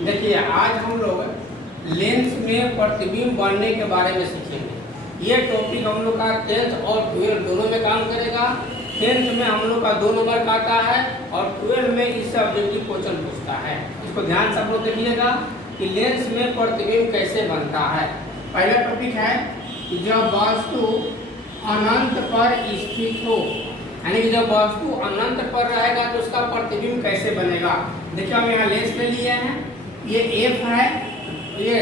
देखिए आज हम लोग लेंस में प्रतिबिंब बनने के बारे में सीखेंगे। ये टॉपिक हम लोग का 10th और 12 दोनों में काम करेगा। 10th में हम लोग का 2 नंबर का आता है और 12 में इससे ऑब्जेक्टिव क्वेश्चन पूछता है। इसको ध्यान से आप लोग देखिएगा कि लेंस में प्रतिबिंब कैसे बनता है। पहला टॉपिक है कि जब वस्तु अनंत पर स्थित हो, यानी कि जब वस्तु अनंत पर रहेगा तो उसका प्रतिबिंब कैसे बनेगा। देखिए हम यहाँ लेंस ले लिए हैं, ये F है, ये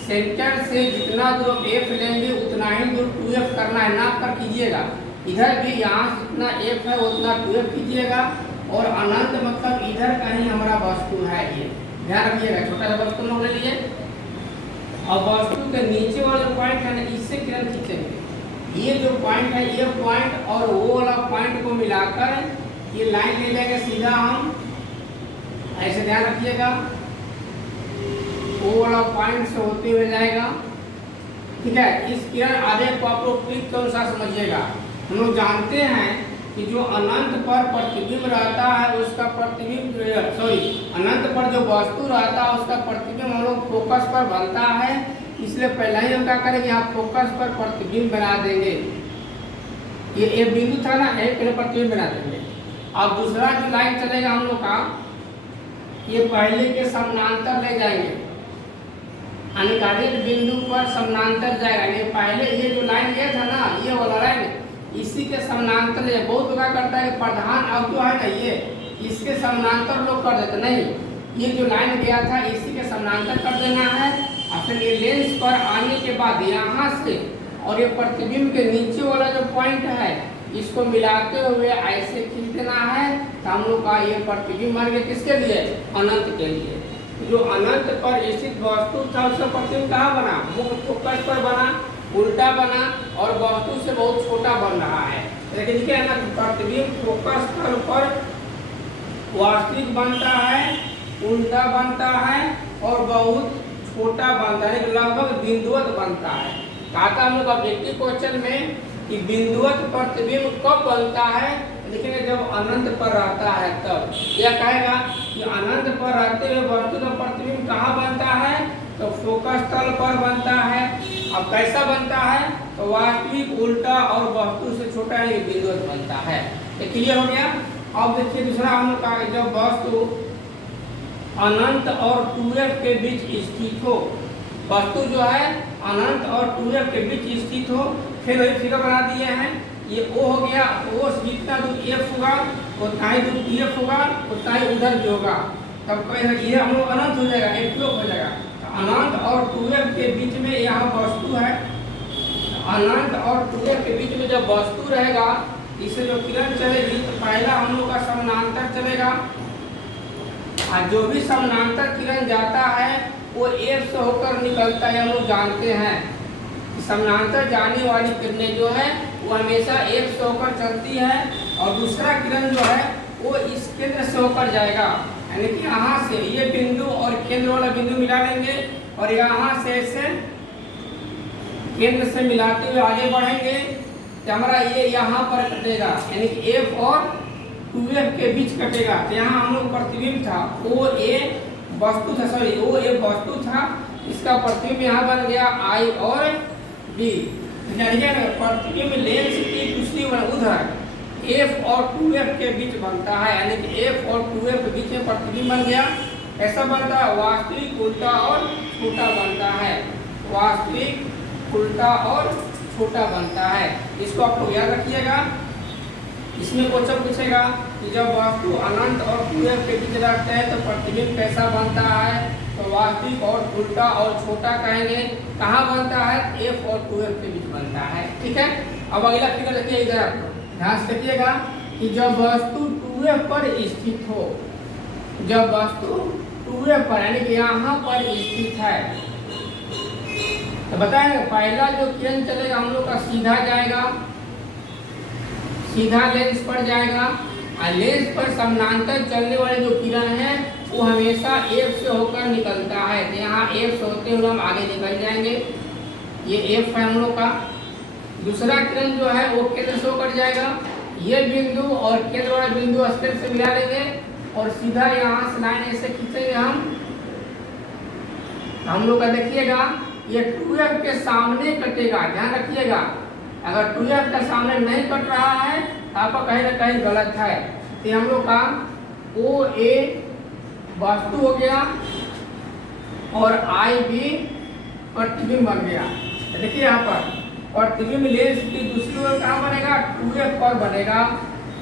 सेंटर से जितना दूर F लेंगे उतना ही दूर 2F करना है, नाप कर कीजिएगा। इधर भी यहाँ जितना F है उतना 2F कीजिएगा और अनंत मतलब इधर कहीं हमारा वस्तु है, ये ध्यान रखिएगा। छोटा सा वस्तु लोग ले लिए और वस्तु के नीचे वाला पॉइंट है ना, इससे किरण खींचेंगे। ये जो पॉइंट है, ये पॉइंट और वो वाला पॉइंट को मिलाकर ये लाइन ले लेंगे सीधा हम, ऐसे ध्यान रखिएगा। वो वाला पॉइंट से होते हुए जाएगा, ठीक है। इस किरण आरेख को आप लोग क्लिक के अनुसार समझिएगा। हम लोग जानते हैं कि जो अनंत पर प्रतिबिंब रहता है उसका प्रतिबिंब अनंत पर जो वस्तु रहता है उसका प्रतिबिंब हम लोग फोकस पर बनता है। इसलिए पहले ही हम क्या करेंगे, यहाँ फोकस पर प्रतिबिंब बना देंगे। ये बिंदु था ना, यही पहले प्रतिबिंब बना देंगे। अब दूसरा जो लाइन चलेगा हम लोग का, ये पहले के समानांतर ले जाएंगे, अनिकालिक बिंदु पर समानांतर जाएगा। ये पहले ये जो लाइन गया था ना, ये वाला लाइन इसी के समानांतर ले। बहुत क्या करता है प्रधान अब जो है ना, ये इसके समानांतर लोग कर देते, नहीं, ये जो लाइन गया था इसी के समानांतर कर देना है। और फिर ये लेंस पर आने के बाद यहाँ से और ये प्रतिबिंब के नीचे वाला जो पॉइंट है इसको मिलाते हुए ऐसे खींच देना है। तो हम लोग का ये प्रतिबिंब बन गया, किसके लिए, अनंत के लिए। जो अनंत पर स्थित वस्तु था उसका प्रतिबिंब कहाँ बना, मुख्य फोकस पर बना, उल्टा बना और वस्तु से बहुत छोटा बन रहा है। लेकिन देखिए ना, प्रतिबिंब फोकस तल पर वास्तविक बनता है, उल्टा बनता है और बहुत छोटा बनता है, लगभग बिंदुवत बनता है। कहा था हम लोग ऑब्जेक्टिव क्वेश्चन में कि बिंदुवत प्रतिबिंब कब बनता है, लेकिन जब अनंत पर रहता है तब। यह कहेगा कि अनंत पर रहते हुए वस्तु का प्रतिबिंब कहाँ बनता है, तो फोकस तल पर बनता है। अब कैसा बनता है, तो वास्तविक, उल्टा और वस्तु से छोटा है, बिंदुवत बनता है। तो क्लियर हो गया। अब देखिए दूसरा हम लोग का, जब वस्तु अनंत और 2F के बीच स्थित हो, वस्तु जो है अनंत और 2F के बीच स्थित हो। फिर वही फिगर बना दिए हैं, ये O हो गया, O से जितना दूर F होगा उतना ही दूर 2F होगा, उतना ही उधर भी होगा। तब ये हम लोग अनंत हो जाएगा, एक क्लोक हो जाएगा। अनंत और 2F के बीच में यहाँ वस्तु है, अनंत और 2F के बीच में जब वस्तु रहेगा इससे जो किरण चलेगी तो पहला हम लोग का समानांतर चलेगा। और जो भी समानांतर किरण जाता है वो F से होकर निकलता है। हम लोग जानते हैं कि समानांतर जाने वाली किरणें जो है वो हमेशा F से होकर चलती है और दूसरा किरण जो है वो इस केंद्र से होकर जाएगा। यानी कि यहाँ से ये बिंदु और केंद्र वाला बिंदु मिला लेंगे और यहाँ से ऐसे केंद्र से मिलाते हुए आगे बढ़ेंगे तो हमारा ये यहाँ पर कटेगा, यानी कि F और 2F के बीच कटेगा। तो यहाँ हम लोग प्रतिबिंब था, O A वस्तु था, सॉरी O A वस्तु था, इसका प्रतिबिंब यहाँ बन गया I और B। प्रतिबिंब लेंस की दूसरी उधर F और 2F के बीच बनता है, यानी कि F और 2F के बीच में प्रतिबिंब बन गया। ऐसा बनता है वास्तविक, उल्टा और छोटा बनता है, वास्तविक, उल्टा और छोटा बनता है। इसको आप लोग याद रखिएगा। इसमें क्वेश्चन पूछेगा कि जब वस्तु अनंत और 2F के बीच रखते हैं तो प्रतिबिंब कैसा बनता है, तो वास्तविक और उल्टा और छोटा कहेंगे। कहाँ बनता है, F और 2F के बीच बनता है, ठीक है। अब अगला फिगर देखिए, इधर आप ध्यान से देखिएगा कि जब वस्तु 2F पर स्थित हो, जब वस्तु 2F पर यानी कि यहाँ पर स्थित है तो बताएंगे पहला जो किरण चलेगा हम लोग का सीधा जाएगा, सीधा लेंस पर जाएगा और लेंस पर समानांतर चलने वाले जो किरण है वो हमेशा F से होकर निकलता है। तो यहाँ F से होते हुए हम आगे निकल जाएंगे, ये F है हम लोग का। दूसरा किरण जो है वो केंद्र से होकर जाएगा, ये बिंदु और केंद्र वाला बिंदु स्केल से मिला लेंगे और सीधा यहाँ से लाइन ऐसे खींचेंगे हम हम लोग का देखिएगा ये 2f के सामने कटेगा, ध्यान रखिएगा। अगर 2f के सामने नहीं कट रहा है तो आपका कहीं ना कहीं गलत है। तो हम लोग का OA वस्तु हो गया और IB प्रतिबिंब बन गया। तो देखिए यहाँ पर प्रतिबिंब लेंस की दूसरी ओर कहाँ बनेगा, 2f पर बनेगा।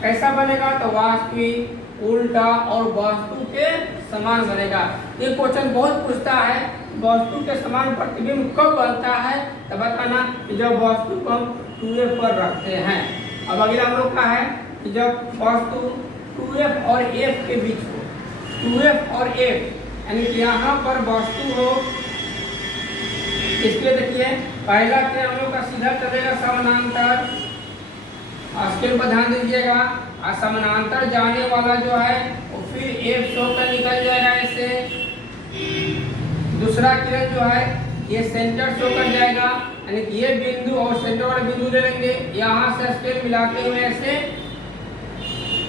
कैसा बनेगा, तो वास्तविक, उल्टा और वस्तु के समान बनेगा। ये क्वेश्चन बहुत पूछता है वस्तु के समान प्रतिबिंब कब बनता है, तो बताना कि जब वस्तु को हम 2f पर रखते हैं। अब अगला हम लोग का है कि जब वस्तु 2f और f के बीच हो, 2f और f यानी कि यहाँ पर वस्तु हो, इसके देखिए पहला के हम लोग का सीधा चलेगा समानांतर, स्केल पर ध्यान दीजिएगा। और समानांतर जाने वाला जो है वो फिर एक शो कर निकल जाएगा ऐसे। दूसरा किरण जो है ये सेंटर शो कर जाएगा, यानी कि ये बिंदु और सेंटर वाला बिंदु ले लेंगे, यहाँ से स्केल मिलाते हुए ऐसे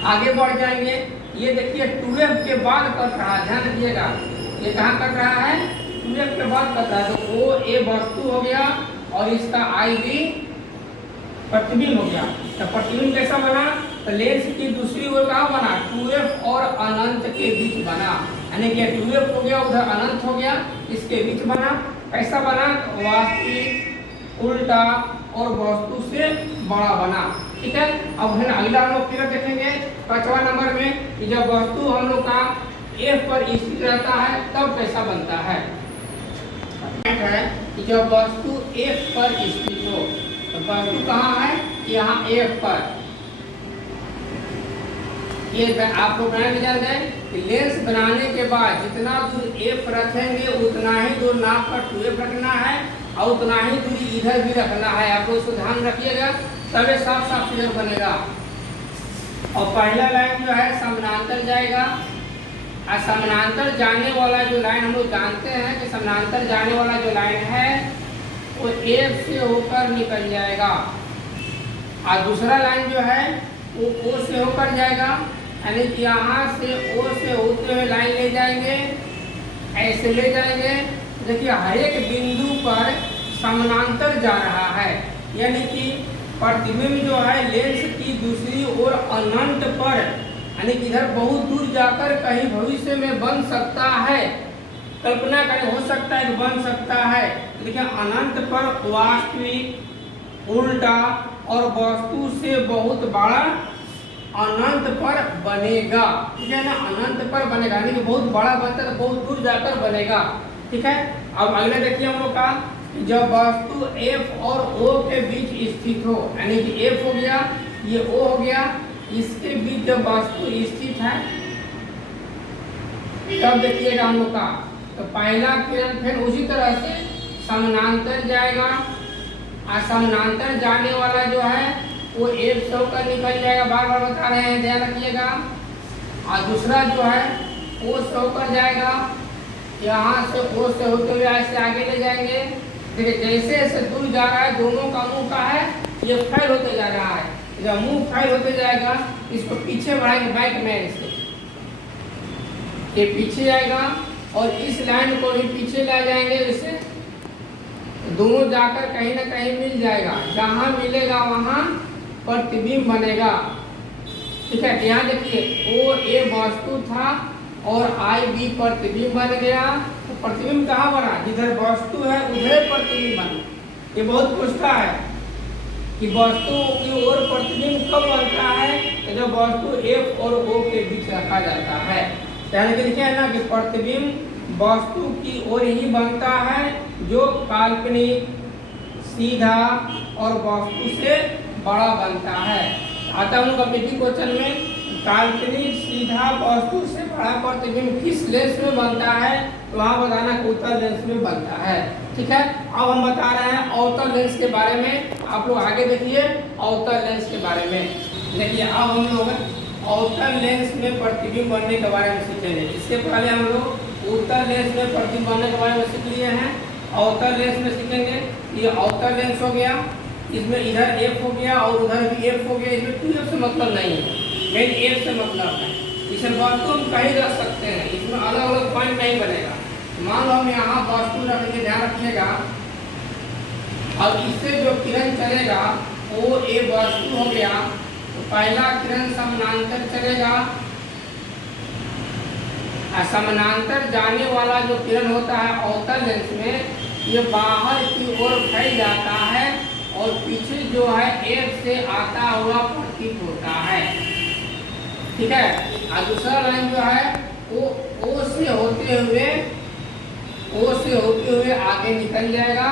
आगे बढ़ जाएंगे। ये देखिए 2f के बाद कट रहा है, ध्यान रखिएगा। ये कहाँ कट रहा है, 2f के बाद कट रहा है। तो OA वस्तु हो गया और इसका IB प्रतिबिंब हो गया। तो प्रतिबिंब कैसा बना, तो लेंस की दूसरी ओर कहाँ बना, 2f और अनंत के बीच बना, यानी कि 2f हो गया उधर अनंत हो गया, इसके बीच बना। कैसा बना, तो वास्तविक, उल्टा और वस्तु से बड़ा बना। ठीक है। अब फिर अगला हम लोग फिर देखेंगे 5वां नंबर में कि जब वस्तु हम लोग का f पर स्थित रहता है तब कैसा बनता है कि जब वस्तु f पर स्थित हो, तो वस्तु कहाँ है, यहाँ f पर। ये आप लोग जान गए कि लेंस बनाने के बाद जितना दूर f रखेंगे उतना ही दूर नाप पर 2f रखना है और उतना ही दूरी इधर भी रखना है। आप लोग इसको ध्यान रखिएगा, तभी साफ साफ फिगर बनेगा। और पहला लाइन जो है समानांतर जाएगा, और समानांतर जाने वाला जो लाइन हम लोग जानते हैं कि समानांतर जाने वाला जो लाइन है वो F से होकर निकल जाएगा, और दूसरा लाइन जो है वो O से होकर जाएगा, यानी कि यहाँ से O से होते हुए लाइन ले जाएंगे, ऐसे ले जाएंगे। देखिए हर एक बिंदु पर समानांतर जा रहा है, यानी कि प्रतिबिंब जो है लेंस की दूसरी ओर अनंत पर, यानी कि इधर बहुत दूर जाकर कहीं भविष्य में बन सकता है, कल्पना करें, हो सकता है कि बन सकता है। देखिए अनंत पर वास्तविक, उल्टा और वस्तु से बहुत बड़ा अनंत पर बनेगा। ठीक है ना, अनंत पर बनेगा, यानी कि बहुत बड़ा बनता है तो बहुत दूर जाकर बनेगा। ठीक है। अब अगले देखिए हम लोग का जब वस्तु F और O के बीच स्थित हो, यानी कि F हो गया, ये O हो गया, इसके बीच जब वस्तु स्थित है तब देखिएगा हम लोग का, तो पहला किरण फिर उसी तरह से समानांतर जाएगा, और समानांतर जाने वाला जो है वो F से होकर निकल जाएगा, बार बार बता रहे हैं, ध्यान रखिएगा। और दूसरा जो है O से होकर जाएगा, यहाँ से O से होते हुए ऐसे आगे ले जाएंगे। देखिए जैसे जैसे दूर जा रहा है दोनों का मुंह का है ये फैल होते जा रहा है, जब मुंह फैल होते जाएगा इसको पीछे बढ़ाएंगे बैक में से, ये पीछे आएगा और इस लाइन को भी पीछे ले जाएंगे, इससे दोनों जाकर कहीं ना कहीं मिल जाएगा, जहाँ मिलेगा वहाँ प्रतिबिंब बनेगा। ठीक है। यहाँ देखिए OA वस्तु था और IB प्रतिबिंब बन गया, तो प्रतिबिंब कहाँ बना, जिधर वस्तु है उधर प्रतिबिंब बना। ये बहुत पूछता है कि वस्तु की ओर प्रतिबिंब कब बनता है, तो जब वस्तु F और O के बीच रखा जाता है। यानी कि लिखा है ना कि प्रतिबिंब वस्तु की ओर ही बनता है जो काल्पनिक, सीधा और वस्तु से बड़ा बनता है। आता हूँ कॉम्पिटिटिव क्वेश्चन में, काल्पनिक, सीधा, वस्तु से बड़ा प्रतिबिंब किस लेंस में बनता है, तो वहाँ बताना उत्तल लेंस में बनता है। ठीक है। अब हम बता रहे हैं अवतल लेंस के बारे में, आप लोग आगे देखिए अवतल लेंस के बारे में। देखिए अब हम लोग अवतल लेंस में प्रतिबिंब बनने के बारे में सीखेंगे। इससे पहले हम लोग उत्तल लेंस में प्रतिबिंब बनने के बारे में सीख लिए हैं। अवतल लेंस में सीखेंगे, ये अवतल लेंस हो गया, इसमें इधर F हो गया और उधर भी F हो गया, इसमें 2F से मतलब नहीं है, मेन F से मतलब है। इसे वस्तु हम कहीं रख सकते हैं, इसमें अलग अलग पॉइंट नहीं बनेगा, मान लो हम यहाँ वस्तु रखेंगे, ध्यान रखिएगा। अब इससे जो किरण चलेगा वो ए वस्तु हो गया, तो पहला किरण समानांतर चलेगा, और समानांतर जाने वाला जो किरण होता है अवतल लेंस में, ये बाहर की ओर फैल जाता है और पीछे जो है एक से आता हुआ प्रतीत होता है, ठीक है। और दूसरा लाइन जो है वो ओ से होते हुए आगे निकल जाएगा,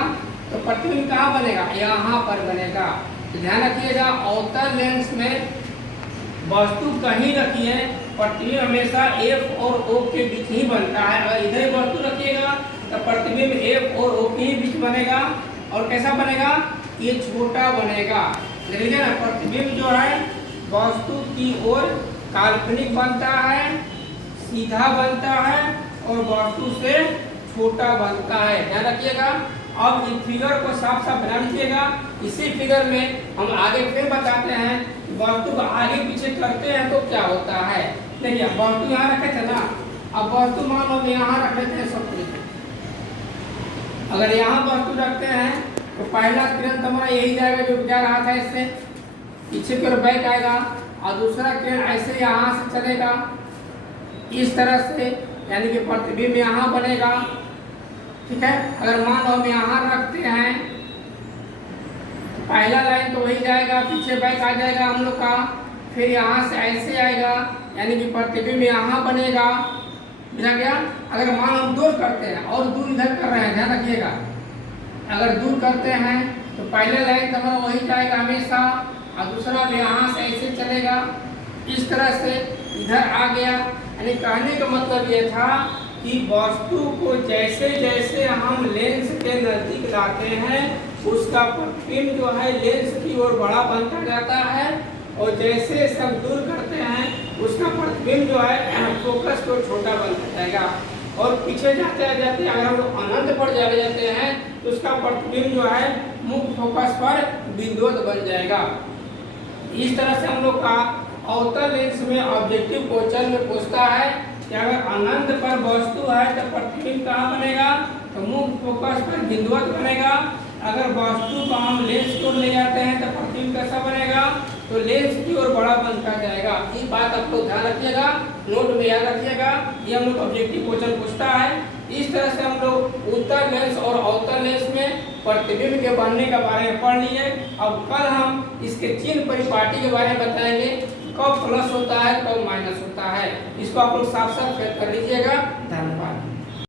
तो प्रतिबिंब कहाँ बनेगा, यहाँ पर बनेगा। तो ध्यान रखिएगा, अवतल लेंस में वस्तु कहीं रखिए, प्रतिबिंब हमेशा एफ और ओ के बीच ही बनता है। अगर इधर वस्तु रखिएगा तो प्रतिबिंब एफ और ओ के ही बीच बनेगा। और कैसा बनेगा, ये छोटा बनेगा, देखिए ना। प्रतिबिंब जो है वस्तु की ओर काल्पनिक बनता है, सीधा बनता है और वस्तु से छोटा बनता है, ध्यान रखिएगा। अब इस फिगर को साफ साफ बना लीजिएगा। इसी फिगर में हम आगे फिर बताते हैं, वस्तु को आगे पीछे करते हैं तो क्या होता है। देखिए वस्तु यहाँ रखे थे ना, अब वस्तु मान लो यहाँ रख लेते हैं सब कुछ। अगर यहाँ वस्तु रखते हैं तो पहला किरण तुम्हारा यही जाएगा जो जा रहा था, इससे पीछे की ओर बैक आएगा, और दूसरा किरण ऐसे यहाँ से चलेगा इस तरह से, यानी कि प्रतिबिंब यहाँ बनेगा, ठीक है। अगर मान लो हम यहाँ रखते हैं, पहला लाइन तो वही जाएगा, पीछे बैक आ जाएगा हम लोग का, फिर यहाँ से ऐसे आएगा, यानी कि प्रतिबिंब यहाँ बनेगा, बुझा गया। अगर मान हम दूर करते हैं और दूर इधर कर रहे हैं, ध्यान रखिएगा, अगर दूर करते हैं तो पहले लाइन तुम्हारा वही जाएगा हमेशा, और दूसरा भी यहाँ से ऐसे चलेगा इस तरह से इधर आ गया। यानी कहने का मतलब ये था कि वस्तु को जैसे जैसे हम लेंस के नजदीक लाते हैं उसका प्रतिबिंब जो है लेंस की ओर बड़ा बनता जाता है, और जैसे सब दूर करते हैं उसका प्रतिबिंब जो है फोकस को छोटा बनता जाएगा। और पीछे जाते जाते अगर हम लोग अनंत पर चले जाते हैं तो उसका प्रतिबिंब जो है मुख्य फोकस पर बिंदुवत बन जाएगा। इस तरह से हम लोग का अवतल लेंस में ऑब्जेक्टिव क्वेश्चन में पूछता है कि अगर अनंत पर वस्तु है तो प्रतिबिंब कहाँ बनेगा, तो मुख्य फोकस पर बिंदुवत बनेगा। अगर वस्तु को हम लेंस की ओर ले जाते हैं तो प्रतिबिंब कैसा बनेगा, तो लेंस की ओर बड़ा बनता जाएगा। ये बात आप लोग ध्यान रखिएगा, नोट में याद रखिएगा, ये हम लोग ऑब्जेक्टिव क्वेश्चन पूछता है। इस तरह से हम लोग उत्तल लेंस और अवतल लेंस में प्रतिबिंब के बनने के बारे में पढ़ लिए। अब कल हम इसके चिन्ह परिपाटी के बारे में बताएंगे, कब प्लस होता है कब माइनस होता है। इसको आप लोग साफ साफ कर लीजिएगा। धन्यवाद।